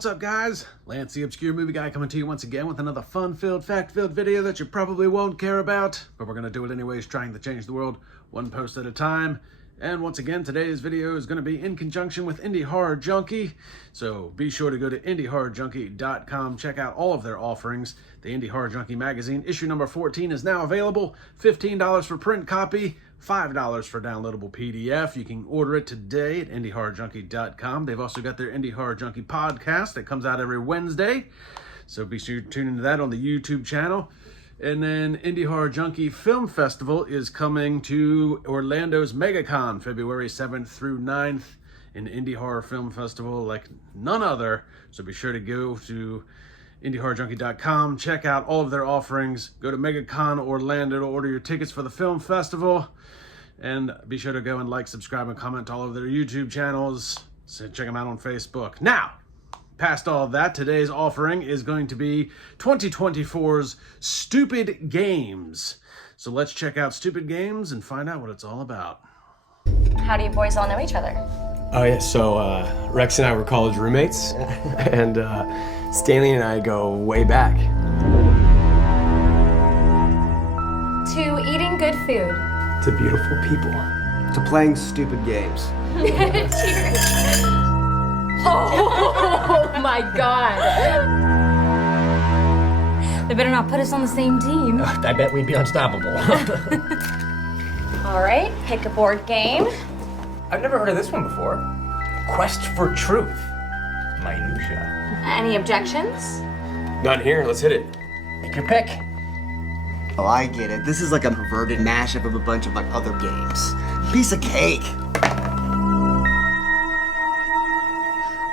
What's up, guys? Lance the Obscure Movie Guy coming to you once again with another fun-filled, fact-filled video that you probably won't care about, but we're going to do it anyways, trying to change the world one post at a time. And once again, today's video is going to be in conjunction with Indie Horror Junkie, so be sure to go to IndieHorrorJunkie.com, check out all of their offerings. The Indie Horror Junkie magazine, issue number 14, is now available. $15 for print copy, $5 for downloadable PDF. You can order it today at IndieHorrorJunkie.com. They've also got their Indie Horror Junkie podcast that comes out every Wednesday, so be sure to tune into that on the YouTube channel. And then Indie Horror Junkie Film Festival is coming to Orlando's MegaCon, February 7th through 9th, an Indie Horror Film Festival like none other. So be sure to go to IndieHorrorJunkie.com, check out all of their offerings, go to MegaCon Orlando to order your tickets for the film festival, and be sure to go and like, subscribe, and comment to all of their YouTube channels. So check them out on Facebook. Now, past all of that, today's offering is going to be 2024's Stupid Games. So let's check out Stupid Games and find out what it's all about. How do you boys all know each other? Oh yeah, so Rex and I were college roommates, and Stanley and I go way back. To eating good food. To beautiful people. To playing stupid games. Cheers. Oh my god. They better not put us on the same team. I bet we'd be unstoppable. All right, pick a board game. I've never heard of this one before. Quest for Truth. Minutia. Any objections? Not here, let's hit it. Pick your pick. Oh, I get it. This is like a perverted mashup of a bunch of like other games. Piece of cake.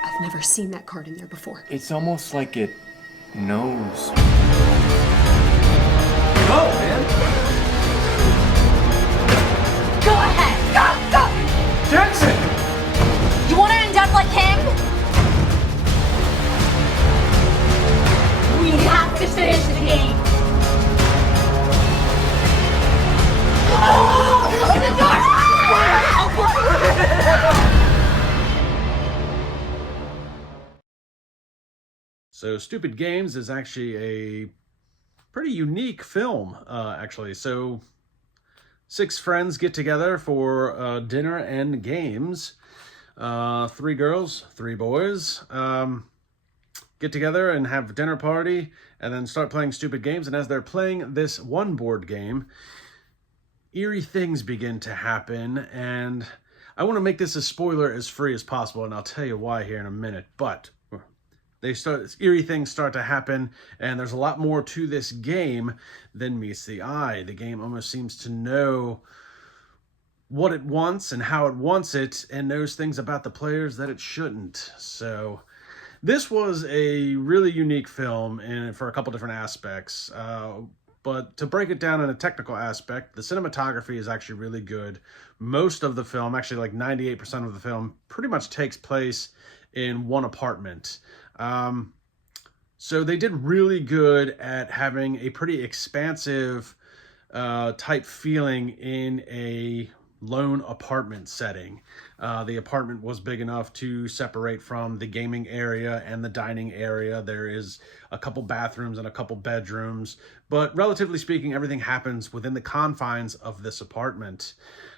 I've never seen that card in there before. It's almost like it knows. Go, man! Go ahead. Go, go. Jackson! You want to end up like him? We have to finish the game. Open the door! So Stupid Games is actually a pretty unique film, actually. So 6 friends get together for dinner and games. 3 girls, 3 boys get together and have a dinner party and then start playing stupid games. And as they're playing this one board game, eerie things begin to happen. And I want to make this a spoiler as free as possible, and I'll tell you why here in a minute. But eerie things start to happen, and there's a lot more to this game than meets the eye. The game almost seems to know what it wants and how it wants it, and knows things about the players that it shouldn't. So this was a really unique film and for a couple different aspects. But to break it down in a technical aspect, the cinematography is actually really good. Most of the film, actually like 98% of the film, pretty much takes place in one apartment. So they did really good at having a pretty expansive type feeling in a lone apartment setting. The apartment was big enough to separate from the gaming area and the dining area. There is a couple bathrooms and a couple bedrooms, but relatively speaking, everything happens within the confines of this apartment.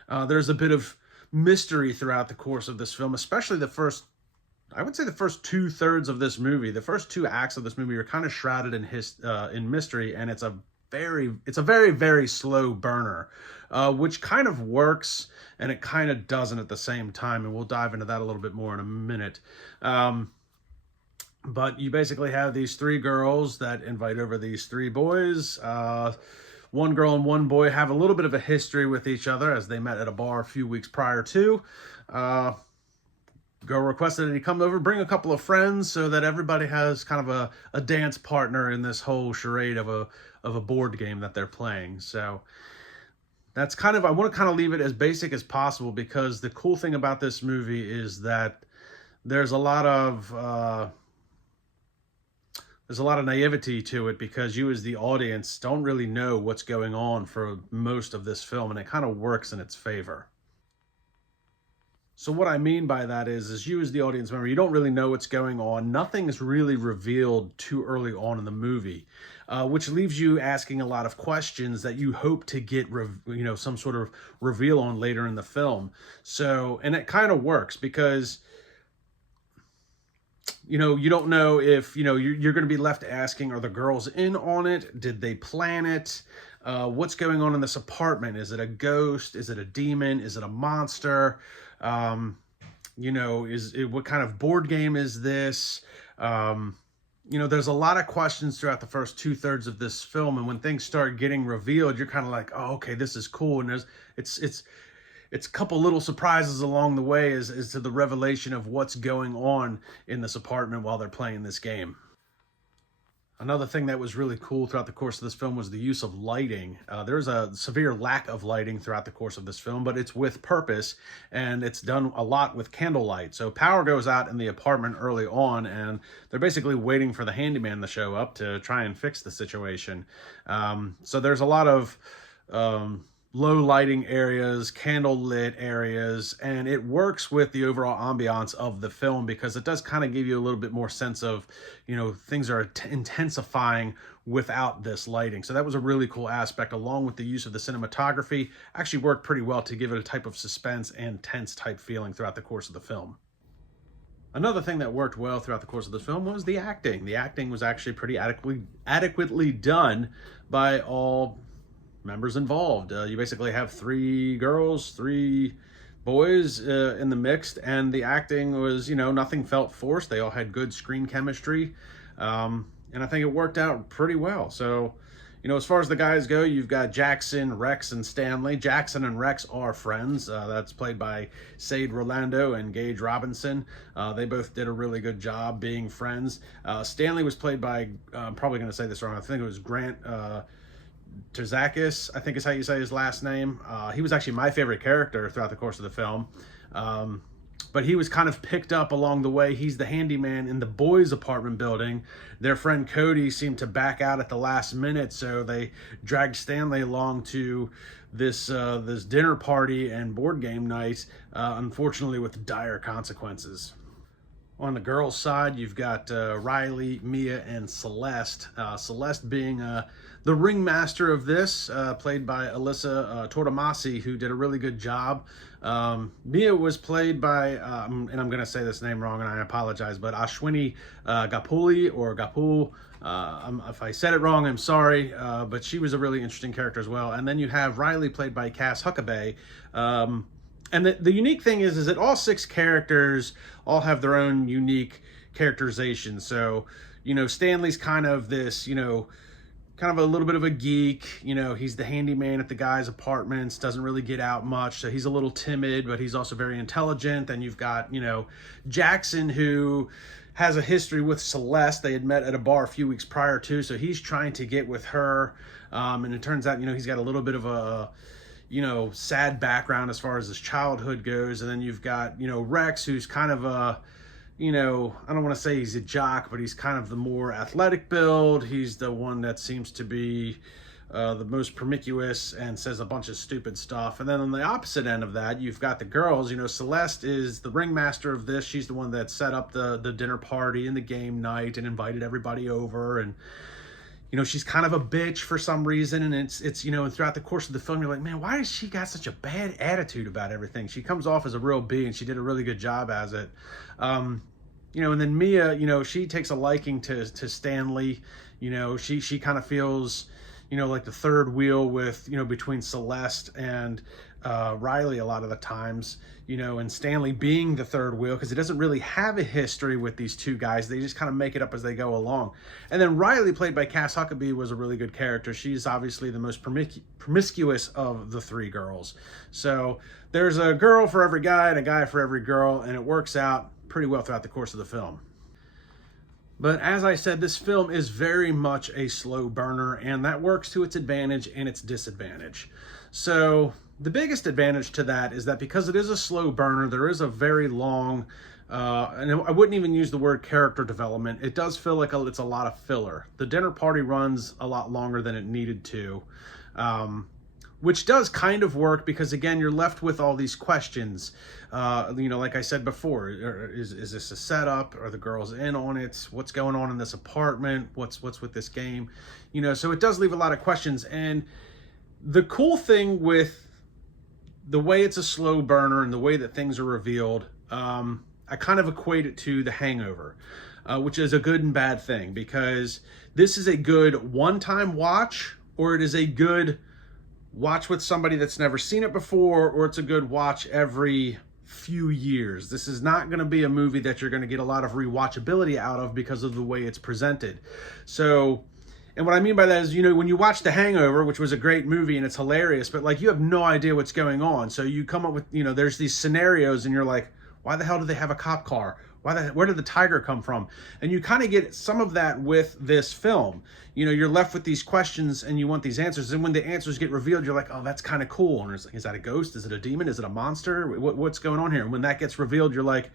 There's a bit of mystery throughout the course of this film, especially the first, I would say the first 2/3 of this movie. The first 2 acts of this movie are kind of shrouded in mystery, and it's a very, very slow burner, which kind of works and it kind of doesn't at the same time, and we'll dive into that a little bit more in a minute. But you basically have these 3 girls that invite over these 3 boys. 1 girl and 1 boy have a little bit of a history with each other as they met at a bar a few weeks prior to. Girl requested that he come over, bring a couple of friends so that everybody has kind of a dance partner in this whole charade of a board game that they're playing. So that's kind of, I want to kind of leave it as basic as possible, because the cool thing about this movie is that there's a lot of naivety to it, because you as the audience don't really know what's going on for most of this film, and it kind of works in its favor. So what I mean by that is you as the audience member, you don't really know what's going on. Nothing is really revealed too early on in the movie, which leaves you asking a lot of questions that you hope to get, some sort of reveal on later in the film. So, and it kind of works because, you don't know if, you're going to be left asking, are the girls in on it? Did they plan it? What's going on in this apartment? Is it a ghost? Is it a demon? Is it a monster? What kind of board game is this? There's a lot of questions throughout the first 2/3 of this film, and when things start getting revealed, you're kind of like, oh, okay, this is cool. And it's a couple little surprises along the way as to the revelation of what's going on in this apartment while they're playing this game. Another thing that was really cool throughout the course of this film was the use of lighting. There's a severe lack of lighting throughout the course of this film, but it's with purpose, and it's done a lot with candlelight. So power goes out in the apartment early on, and they're basically waiting for the handyman to show up to try and fix the situation. So there's a lot of low lighting areas, candle lit areas, and it works with the overall ambiance of the film because it does kind of give you a little bit more sense of, things are intensifying without this lighting. So that was a really cool aspect, along with the use of the cinematography. Actually worked pretty well to give it a type of suspense and tense type feeling throughout the course of the film. Another thing that worked well throughout the course of the film was the acting. The acting was actually pretty adequately done by all members involved. You basically have 3 girls, 3 boys in the mixed, and the acting was, nothing felt forced. They all had good screen chemistry, and I think it worked out pretty well. So, as far as the guys go, you've got Jackson, Rex, and Stanley. Jackson and Rex are friends. That's played by Sade Rolando and Gage Robinson. They both did a really good job being friends. Stanley was played by, I'm probably going to say this wrong, I think it was Grant Terzakis, I think is how you say his last name. He was actually my favorite character throughout the course of the film. But he was kind of picked up along the way. He's the handyman in the boys' apartment building. Their friend Cody seemed to back out at the last minute, so they dragged Stanley along to this dinner party and board game night, unfortunately with dire consequences. On the girls' side, you've got Riley, Mia, and Celeste. Celeste being the ringmaster of this, played by Alyssa Tortomasi, who did a really good job. Mia was played by, and I'm going to say this name wrong, and I apologize, but Ashwini Gapuli, or Gapul. If I said it wrong, I'm sorry, but she was a really interesting character as well. And then you have Riley, played by Cass Huckabee. And the unique thing is that all 6 characters all have their own unique characterization. So, Stanley's kind of this, kind of a little bit of a geek. He's the handyman at the guy's apartments, doesn't really get out much. So he's a little timid, but he's also very intelligent. Then you've got, Jackson, who has a history with Celeste. They had met at a bar a few weeks prior to, so he's trying to get with her. And it turns out, he's got a little bit of a, sad background as far as his childhood goes. And then you've got, Rex, who's kind of a, I don't want to say he's a jock, but he's kind of the more athletic build. He's the one that seems to be the most promiscuous and says a bunch of stupid stuff. And then on the opposite end of that, you've got the girls. Celeste is the ringmaster of this. She's the one that set up the dinner party and the game night and invited everybody over. And she's kind of a bitch for some reason, and it's and throughout the course of the film, you're like, man, why has she got such a bad attitude about everything? She comes off as a real B, and she did a really good job as it. And then Mia, she takes a liking to Stanley. She kind of feels, like the third wheel with, between Celeste and Riley a lot of the times, and Stanley being the third wheel because he doesn't really have a history with these 2 guys. They just kind of make it up as they go along. And then Riley, played by Cass Huckabee, was a really good character. She's obviously the most promiscuous of the 3 girls. So there's a girl for every guy and a guy for every girl, and it works out pretty well throughout the course of the film. But as I said, this film is very much a slow burner, and that works to its advantage and its disadvantage. So the biggest advantage to that is that because it is a slow burner, there is a very long, and I wouldn't even use the word character development. It does feel like it's a lot of filler. The dinner party runs a lot longer than it needed to. which does kind of work because, again, you're left with all these questions. Like I said before, is this a setup? Are the girls in on it? What's going on in this apartment? What's with this game? So it does leave a lot of questions. And the cool thing with the way it's a slow burner and the way that things are revealed, I kind of equate it to The Hangover, which is a good and bad thing, because this is a good one-time watch, or it is a good watch with somebody that's never seen it before, or it's a good watch every few years. This is not going to be a movie that you're going to get a lot of rewatchability out of because of the way it's presented. So, and what I mean by that is, when you watch The Hangover, which was a great movie and it's hilarious, but like, you have no idea what's going on. So you come up with, there's these scenarios and you're like, why the hell do they have a cop car? Where did the tiger come from? And you kind of get some of that with this film. You're left with these questions and you want these answers. And when the answers get revealed, you're like, oh, that's kind of cool. And it's like, is that a ghost? Is it a demon? Is it a monster? What's going on here? And when that gets revealed, you're like,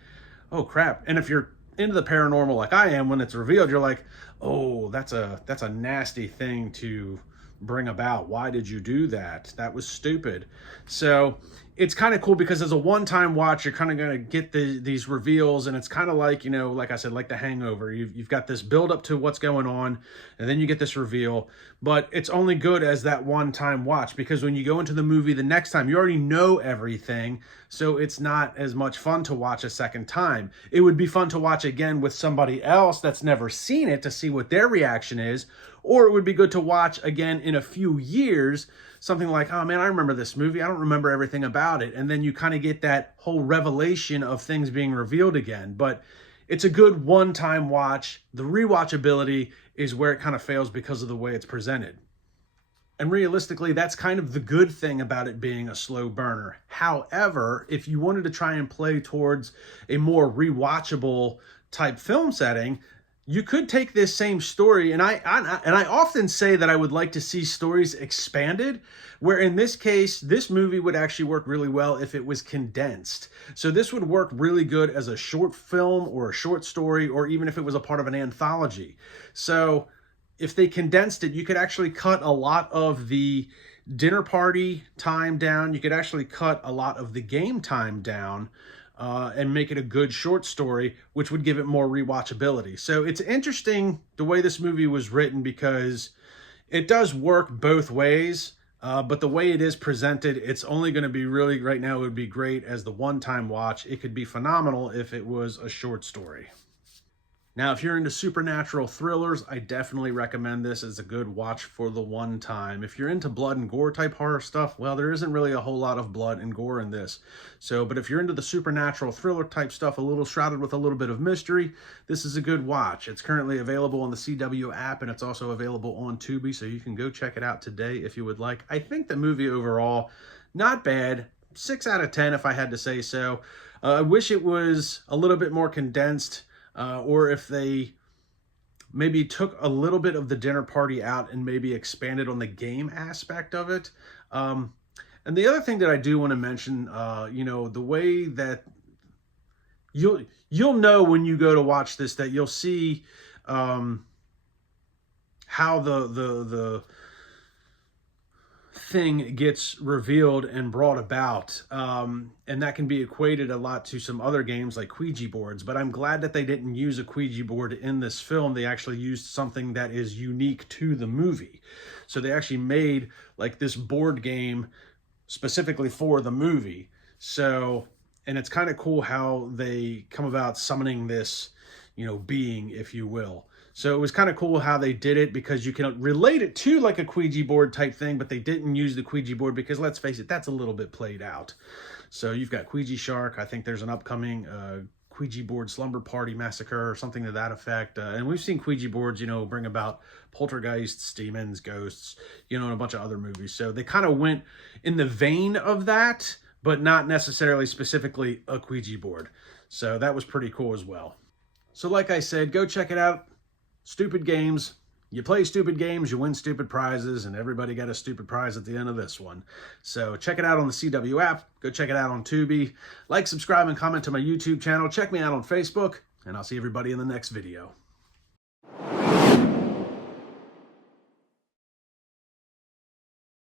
oh, crap. And if you're into the paranormal like I am, when it's revealed, you're like, oh, that's a nasty thing to bring about. Why did you do that? That was stupid. So it's kind of cool because as a one-time watch, you're kind of going to get these reveals, and it's kind of like, like I said, like The Hangover. You've got this build up to what's going on, and then you get this reveal, but it's only good as that one-time watch, because when you go into the movie the next time, you already know everything, so it's not as much fun to watch a second time. It would be fun to watch again with somebody else that's never seen it to see what their reaction is, or it would be good to watch again in a few years, something like, oh man, I remember this movie. I don't remember everything about it. And then you kind of get that whole revelation of things being revealed again. But it's a good one-time watch. The rewatchability is where it kind of fails because of the way it's presented. And realistically, that's kind of the good thing about it being a slow burner. However, if you wanted to try and play towards a more rewatchable type film setting, you could take this same story, and I often say that I would like to see stories expanded, where in this case, this movie would actually work really well if it was condensed. So this would work really good as a short film or a short story, or even if it was a part of an anthology. So if they condensed it, you could actually cut a lot of the dinner party time down. You could actually cut a lot of the game time down, and make it a good short story, which would give it more rewatchability. So it's interesting the way this movie was written, because it does work both ways, but the way it is presented, it's only going to be really, right now, it would be great as the one-time watch. It could be phenomenal if it was a short story. Now, if you're into supernatural thrillers, I definitely recommend this as a good watch for the one time. If you're into blood and gore type horror stuff, well, there isn't really a whole lot of blood and gore in this. But if you're into the supernatural thriller type stuff, a little shrouded with a little bit of mystery, this is a good watch. It's currently available on the CW app, and it's also available on Tubi, so you can go check it out today if you would like. I think the movie overall, not bad. 6 out of 10 if I had to say so. I wish it was a little bit more condensed, or if they maybe took a little bit of the dinner party out and maybe expanded on the game aspect of it. And the other thing that I do want to mention, the way that you'll know when you go to watch this, that you'll see how the thing gets revealed and brought about, and that can be equated a lot to some other games like Ouija boards, but I'm glad that they didn't use a Ouija board in this film. They actually used something that is unique to the movie. So they actually made like this board game specifically for the movie. So, and it's kind of cool how they come about summoning this, being, if you will. So it was kind of cool how they did it, because you can relate it to like a Ouija board type thing, but they didn't use the Ouija board because, let's face it, that's a little bit played out. So you've got Ouija Shark. I think there's an upcoming Ouija board slumber party massacre or something to that effect. And we've seen Ouija boards, bring about poltergeists, demons, ghosts, and a bunch of other movies. So they kind of went in the vein of that, but not necessarily specifically a Ouija board. So that was pretty cool as well. So like I said, go check it out. Stupid Games. You play stupid games, you win stupid prizes, and everybody got a stupid prize at the end of this one. So check it out on the CW app. Go check it out on Tubi. Like, subscribe, and comment to my YouTube channel. Check me out on Facebook, and I'll see everybody in the next video.